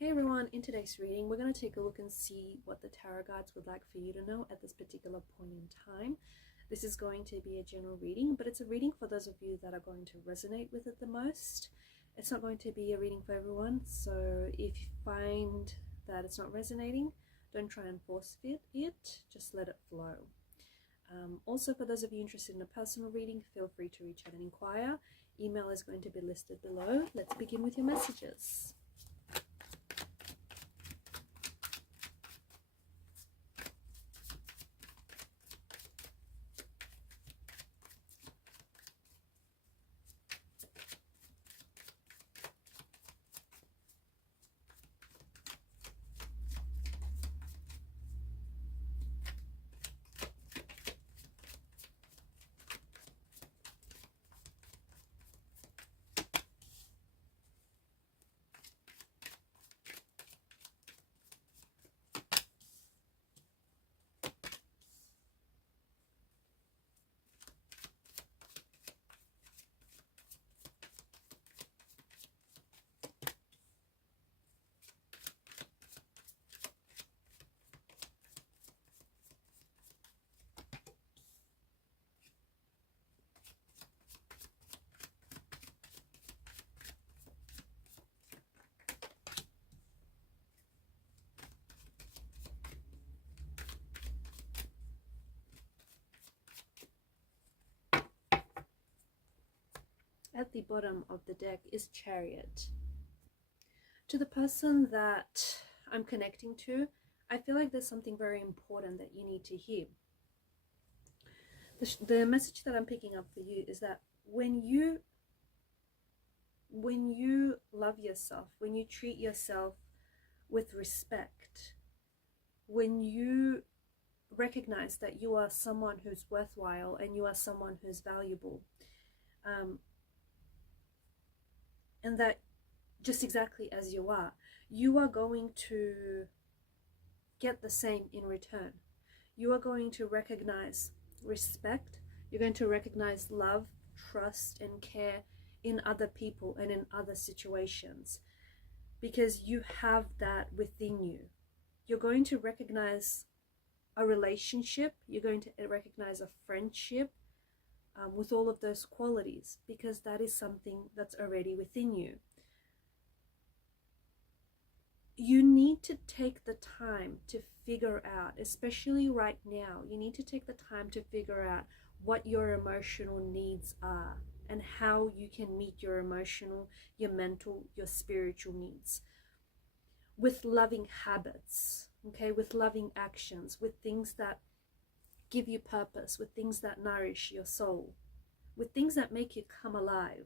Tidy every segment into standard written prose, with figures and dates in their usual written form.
Hey everyone, in today's reading, we're going to take a look and see what the tarot cards would like for you to know at this particular point in time. This is going to be a general reading, but it's a reading for those of you that are going to resonate with it the most. It's not going to be a reading for everyone, so if you find that it's not resonating, don't try and force fit it, just let it flow. Also, for those of you interested in a personal reading, feel free to reach out and inquire. Email is going to be listed below. Let's begin with your messages. At the bottom of the deck is Chariot. To the person that I'm connecting to, I feel like there's something very important that you need to hear. The message that I'm picking up for you is that when you love yourself, when you treat yourself with respect, when you recognize that you are someone who's worthwhile and you are someone who's valuable, and that just exactly as you are going to get the same in return. You are going to recognize respect. You're going to recognize love, trust, and care in other people and in other situations, because you have that within you. You're going to recognize a relationship. You're going to recognize a friendship, with all of those qualities, because that is something that's already within you. You need to take the time to figure out, especially right now, you need to take the time to figure out what your emotional needs are and how you can meet your emotional, your mental, your spiritual needs with loving habits, okay, with loving actions, with things that give you purpose, with things that nourish your soul, with things that make you come alive.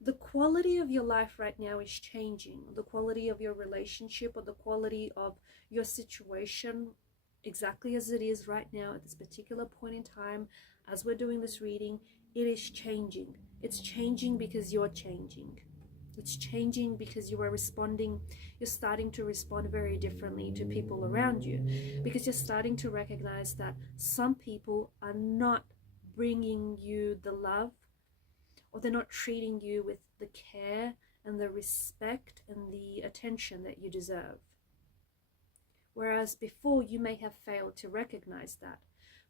The quality of your life right now is changing. The quality of your relationship or the quality of your situation, exactly as it is right now at this particular point in time, as we're doing this reading, it is changing. It's changing because you're changing. It's changing because you are responding. You're starting to respond very differently to people around you, because you're starting to recognize that some people are not bringing you the love, or they're not treating you with the care and the respect and the attention that you deserve. Whereas before you may have failed to recognize that.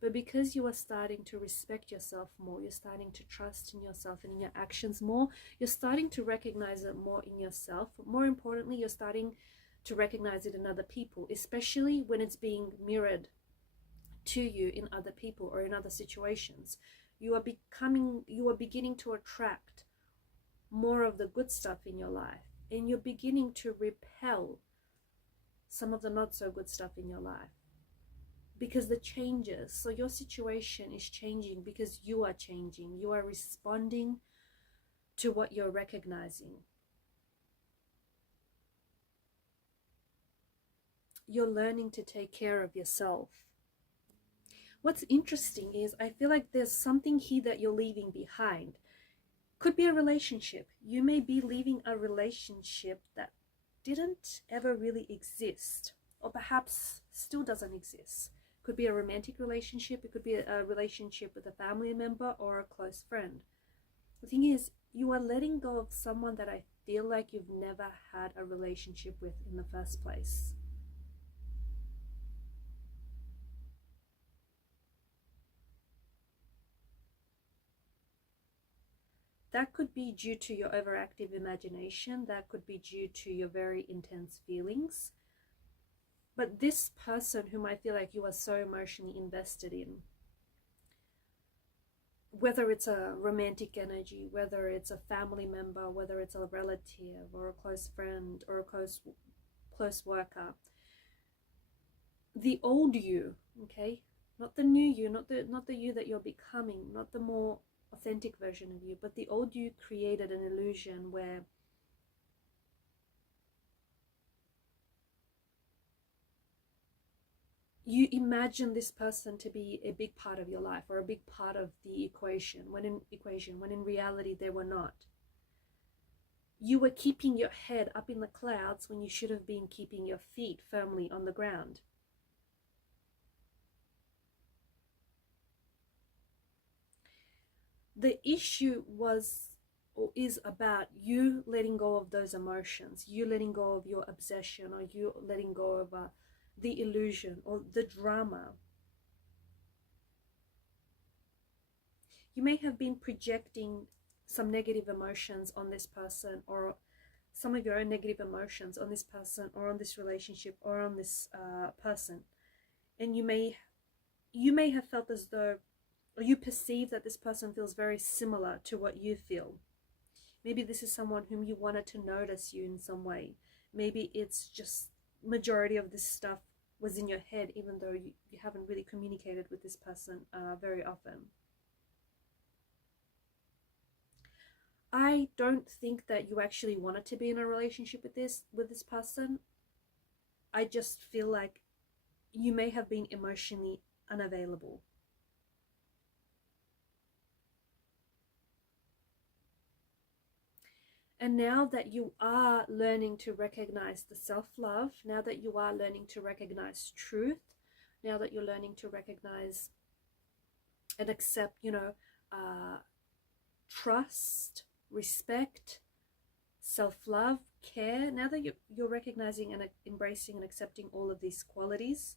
But because you are starting to respect yourself more, you're starting to trust in yourself and in your actions more, you're starting to recognize it more in yourself. But more importantly, you're starting to recognize it in other people, especially when it's being mirrored to you in other people or in other situations. You are beginning to attract more of the good stuff in your life, and you're beginning to repel some of the not so good stuff in your life, because the changes. So your situation is changing because you are changing. You are responding to what you're recognizing. You're learning to take care of yourself. What's interesting is I feel like there's something here that you're leaving behind. Could be a relationship. You may be leaving a relationship that didn't ever really exist, or perhaps still doesn't exist. Could be a romantic relationship. It could be a relationship with a family member or a close friend. The thing is, you are letting go of someone that I feel like you've never had a relationship with in the first place. That could be due to your overactive imagination. That could be due to your very intense feelings. But this person whom I feel like you are so emotionally invested in, whether it's a romantic energy, whether it's a family member, whether it's a relative or a close friend or a close worker, the old you, okay, not the new you, not the you that you're becoming, not the more authentic version of you, but the old you created an illusion where you imagine this person to be a big part of your life or a big part of the equation, when in reality they were not. You were keeping your head up in the clouds when you should have been keeping your feet firmly on the ground. The issue was or is about you letting go of those emotions, you letting go of your obsession, or you letting go of the illusion or the drama. You may have been projecting some negative emotions on this person, or some of your own negative emotions on this person, or on this relationship, or on this person. And you may have felt as though, or you perceive that this person feels very similar to what you feel. Maybe this is someone whom you wanted to notice you in some way. Maybe it's just majority of this stuff was in your head, even though you haven't really communicated with this person very often. I don't think that you actually wanted to be in a relationship with this person. I just feel like you may have been emotionally unavailable. And now that you are learning to recognize the self-love, now that you are learning to recognize truth, now that you're learning to recognize and accept, trust, respect, self-love, care, now that you're recognizing and embracing and accepting all of these qualities,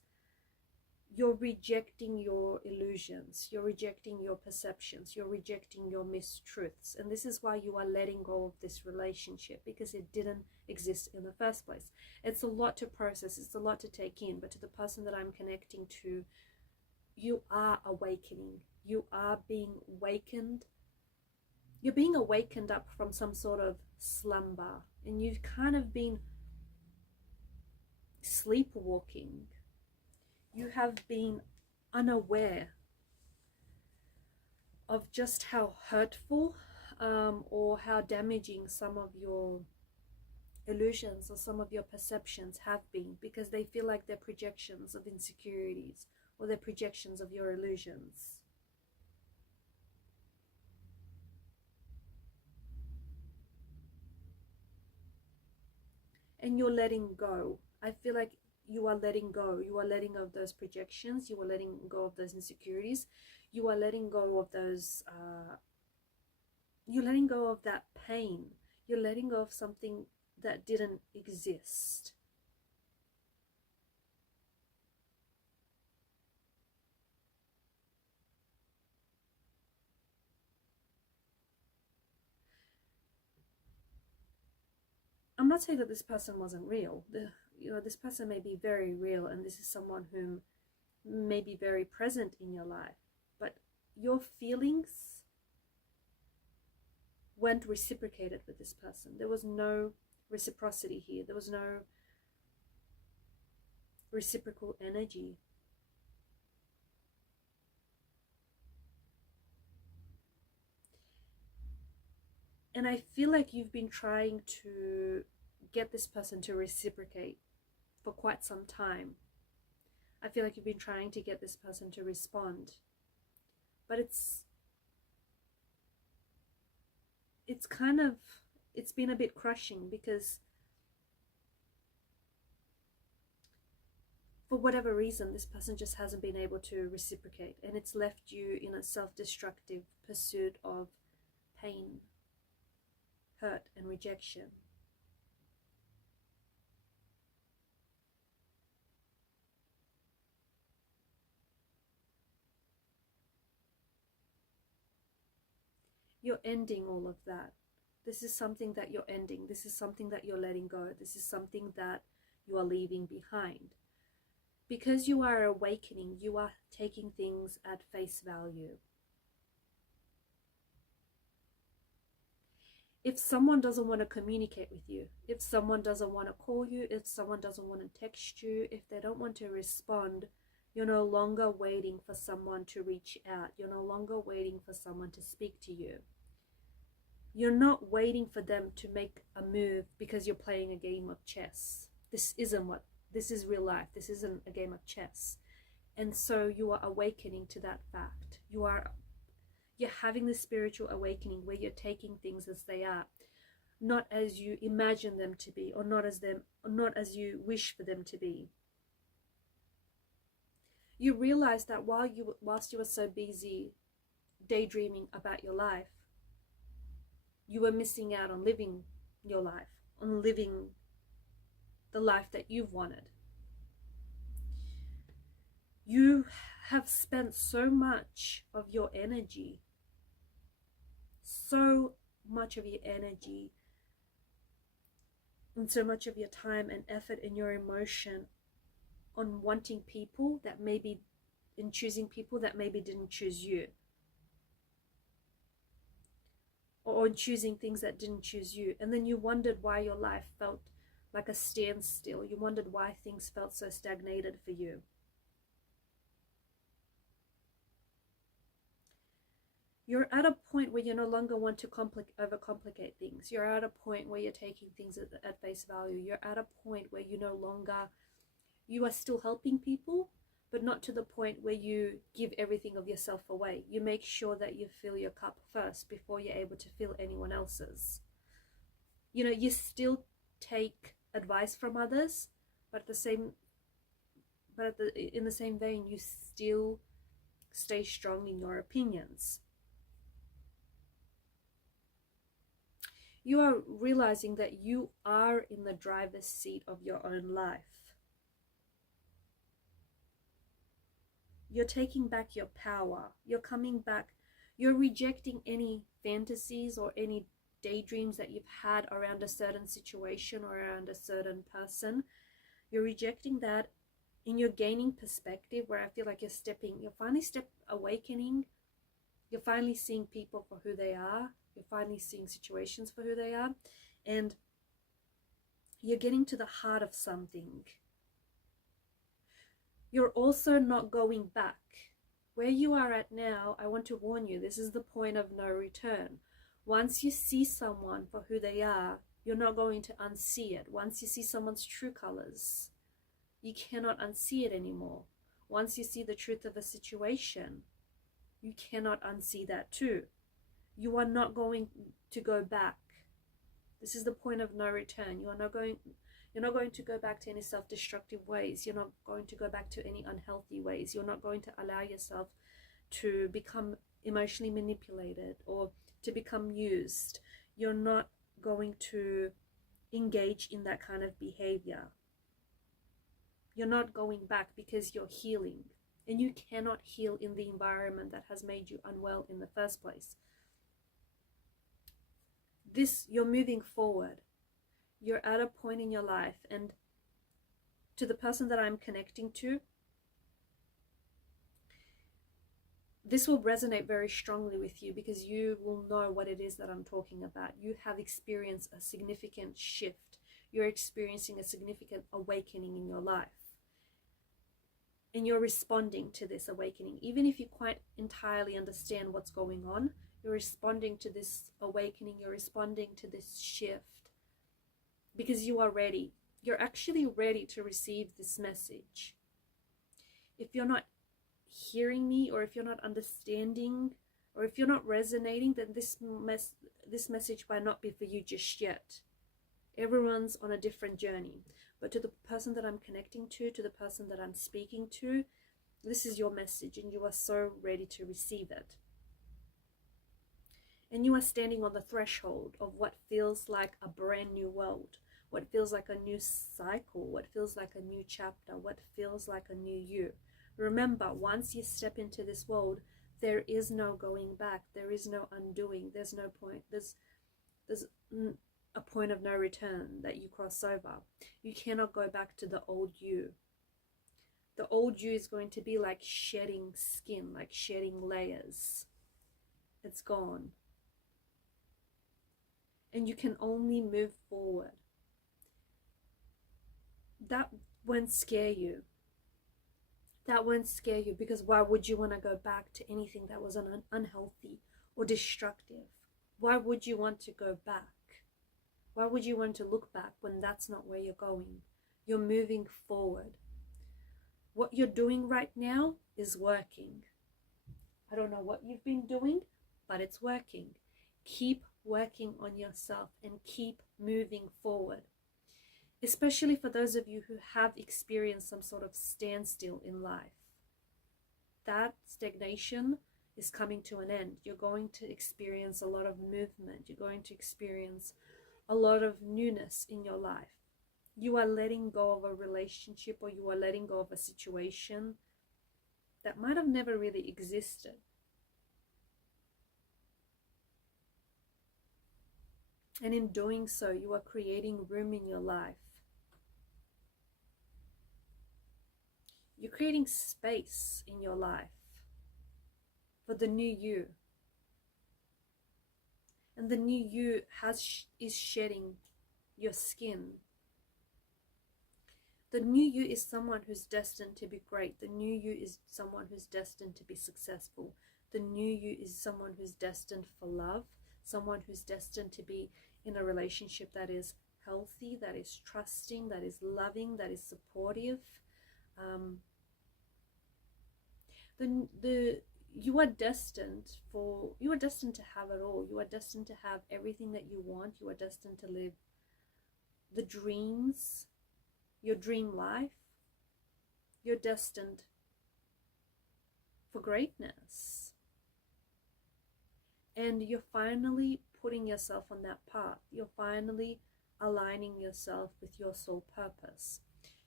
you're rejecting your illusions, you're rejecting your perceptions, you're rejecting your mistruths. And this is why you are letting go of this relationship, because it didn't exist in the first place. It's a lot to process, it's a lot to take in, but to the person that I'm connecting to, you are awakening, you are being awakened. You're being awakened up from some sort of slumber, and you've kind of been sleepwalking. You have been unaware of just how hurtful or how damaging some of your illusions or some of your perceptions have been, because they feel like they're projections of insecurities or they're projections of your illusions. And you're letting go. I feel like you are letting go. You are letting go of those projections. You are letting go of those insecurities. You are letting go of those, you're letting go of that pain. You're letting go of something that didn't exist. I'm not saying that this person wasn't real. This person may be very real, and this is someone who may be very present in your life, but your feelings weren't reciprocated with this person. There was no reciprocity here. There was no reciprocal energy. And I feel like you've been trying to get this person to reciprocate for quite some time. I feel like you've been trying to get this person to respond. But it's been a bit crushing, because for whatever reason, this person just hasn't been able to reciprocate, and it's left you in a self-destructive pursuit of pain. hurt and rejection. You're ending all of that. This is something that you're ending. This is something that you're letting go. This is something that you are leaving behind. Because you are awakening, you are taking things at face value. If someone doesn't want to communicate with you, if someone doesn't want to call you, if someone doesn't want to text you, if they don't want to respond, you're no longer waiting for someone to reach out. You're no longer waiting for someone to speak to you. You're not waiting for them to make a move because you're playing a game of chess. This is real life. This isn't a game of chess. And so you are awakening to that fact. You're having this spiritual awakening where you're taking things as they are, not as you imagine them to be, or not as you wish for them to be. You realize that whilst you were so busy daydreaming about your life, you were missing out on living your life, on living the life that you've wanted. You have spent so much of your energy, and so much of your time and effort and your emotion on wanting people that maybe, in choosing people that maybe didn't choose you, or on choosing things that didn't choose you. And then you wondered why your life felt like a standstill. You wondered why things felt so stagnated for you. You're at a point where you no longer want to overcomplicate things. You're at a point where you're taking things at face value. You're at a point where you are still helping people, but not to the point where you give everything of yourself away. You make sure that you fill your cup first before you're able to fill anyone else's. You still take advice from others, but in the same vein, you still stay strong in your opinions. You are realizing that you are in the driver's seat of your own life. You're taking back your power. You're coming back. You're rejecting any fantasies or any daydreams that you've had around a certain situation or around a certain person. You're rejecting that, and you're gaining perspective, where I feel like you're finally awakening. You're finally seeing people for who they are. You're finally seeing situations for who they are. And you're getting to the heart of something. You're also not going back. Where you are at now, I want to warn you, this is the point of no return. Once you see someone for who they are, you're not going to unsee it. Once you see someone's true colors, you cannot unsee it anymore. Once you see the truth of a situation, you cannot unsee that too. You are not going to go back. This is the point of no return. You're not going to go back to any self-destructive ways. You're not going to go back to any unhealthy ways. You're not going to allow yourself to become emotionally manipulated or to become used. You're not going to engage in that kind of behavior. You're not going back because you're healing. And you cannot heal in the environment that has made you unwell in the first place. You're moving forward. You're at a point in your life, and to the person that I'm connecting to, this will resonate very strongly with you, because you will know what it is that I'm talking about. You have experienced a significant shift. You're experiencing a significant awakening in your life. And you're responding to this awakening. Even if you quite entirely understand what's going on, you're responding to this awakening. You're responding to this shift. Because you are ready. You're actually ready to receive this message. If you're not hearing me, or if you're not understanding, or if you're not resonating, then this message might not be for you just yet. Everyone's on a different journey. But to the person that I'm connecting to the person that I'm speaking to, this is your message, and you are so ready to receive it. And you are standing on the threshold of what feels like a brand new world, what feels like a new cycle, what feels like a new chapter, what feels like a new you. Remember, once you step into this world, there is no going back. There is no undoing. There's no point. There's a point of no return that you cross over. You cannot go back to the old you. The old you is going to be like shedding skin, like shedding layers. It's gone. And you can only move forward. That won't scare you. That won't scare you, because why would you want to go back to anything that was unhealthy or destructive? Why would you want to go back? Why would you want to look back when that's not where you're going? You're moving forward. What you're doing right now is working. I don't know what you've been doing, but it's working. Keep working on yourself and keep moving forward. Especially for those of you who have experienced some sort of standstill in life. That stagnation is coming to an end. You're going to experience a lot of movement. You're going to experience a lot of newness in your life. You are letting go of a relationship, or you are letting go of a situation that might have never really existed. And in doing so, you are creating room in your life. You're creating space in your life for the new you. And the new you is shedding your skin. The new you is someone who's destined to be great. The new you is someone who's destined to be successful. The new you is someone who's destined for love. Someone who's destined to be in a relationship that is healthy, that is trusting, that is loving, that is supportive. You are destined to have it all. You are destined to have everything that you want. You are destined to live the dreams, your dream life. You're destined for greatness. And you're finally putting yourself on that path. You're finally aligning yourself with your soul purpose.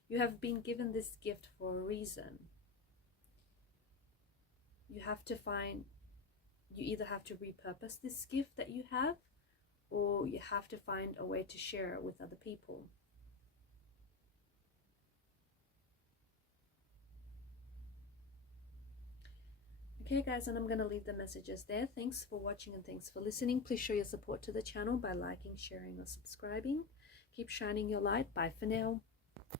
You have been given this gift for a reason. You either have to repurpose this gift that you have, or you have to find a way to share it with other people. Okay guys, and I'm going to leave the messages there. Thanks for watching and thanks for listening. Please show your support to the channel by liking, sharing or subscribing. Keep shining your light. Bye for now.